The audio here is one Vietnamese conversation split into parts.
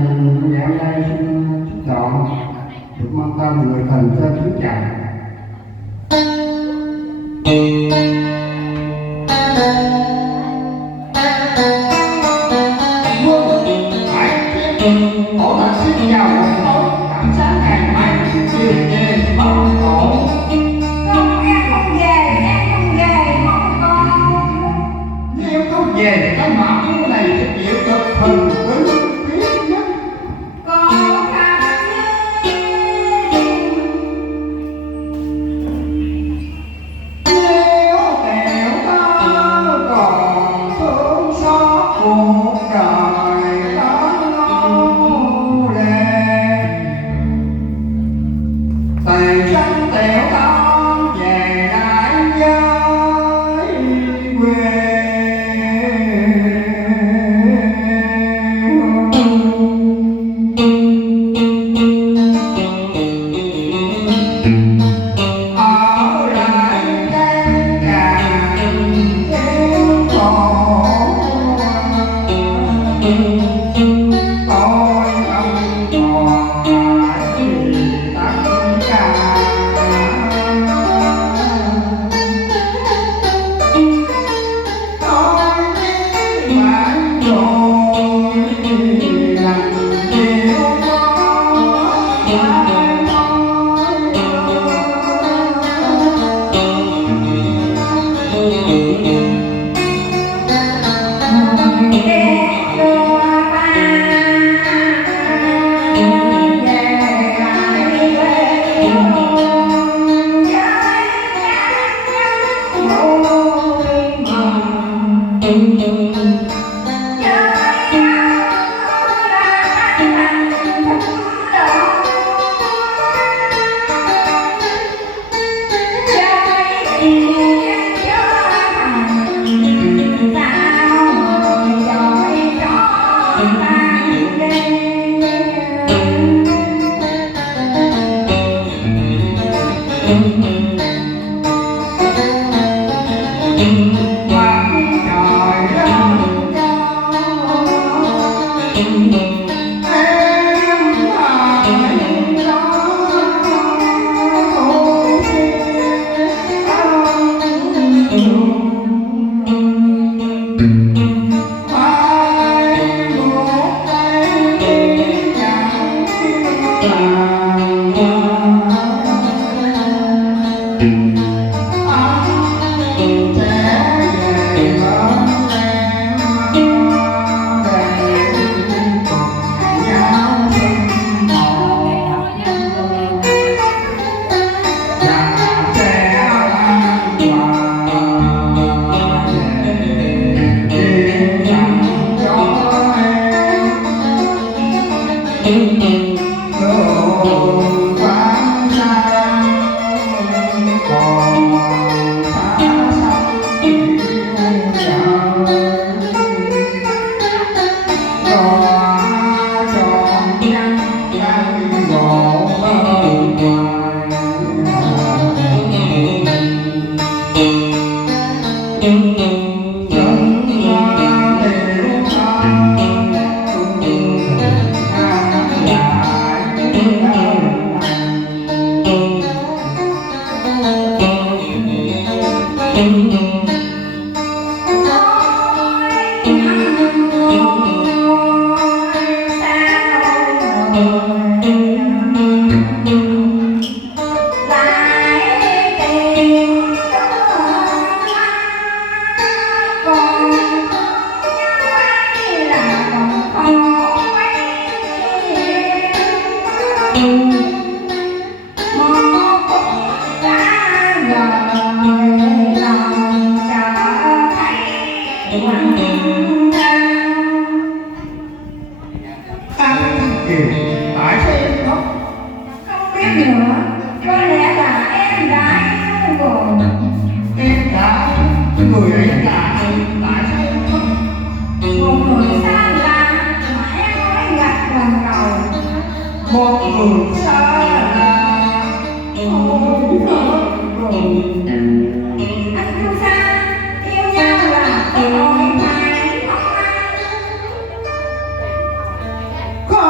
ngày hôm nay xin chọn được mang tên người thần trên chiến trận. Ổ là xin chào một tối cảm sáng ngày mai chiều về bóng cổ. Không, em không về mong con. Nếu không về thì cái mã của này sẽ chịu cực hình với biết nhất. Con khát Nếu kẻo ta còn thương xót cuộc đời ta lâu lệ, tài danh tiểu con về đại giới quê. Ở lại gian càng thiếu khổ, tôi không còn phải tất cả. Tôi biết bạn rồi làm điều có ai một người xa lạ thôi rồi. Anh yêu xa, yêu nhau là tôi phải Có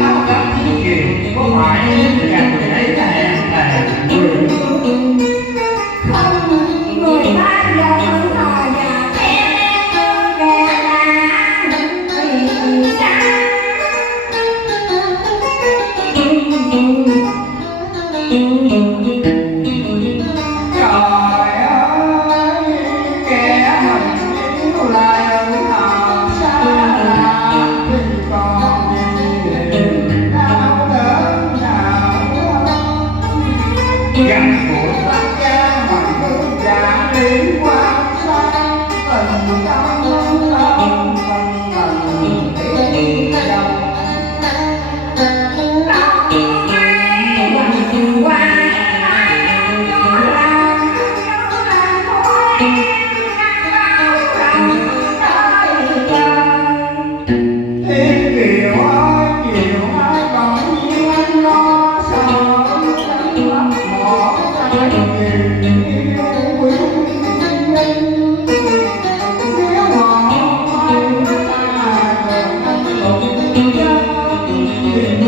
Áo gấm chiến kiều có phải nhà người ấy là hẹn là quyền không người ta giờ thân thờ và theo kẻ đã vì sao trời ơi kẻ hận yêu lại ở nào xa lạ thì còn gì đau đớn nào gần của tất cả mọi thứ đã đi qua xa tình trong lòng phần ý dòng thiên kiều ơi chiều ai còn như anh lo sợ chẳng lắm một cái gì yêu quý nếu họ mai ta gần anh lục chân thì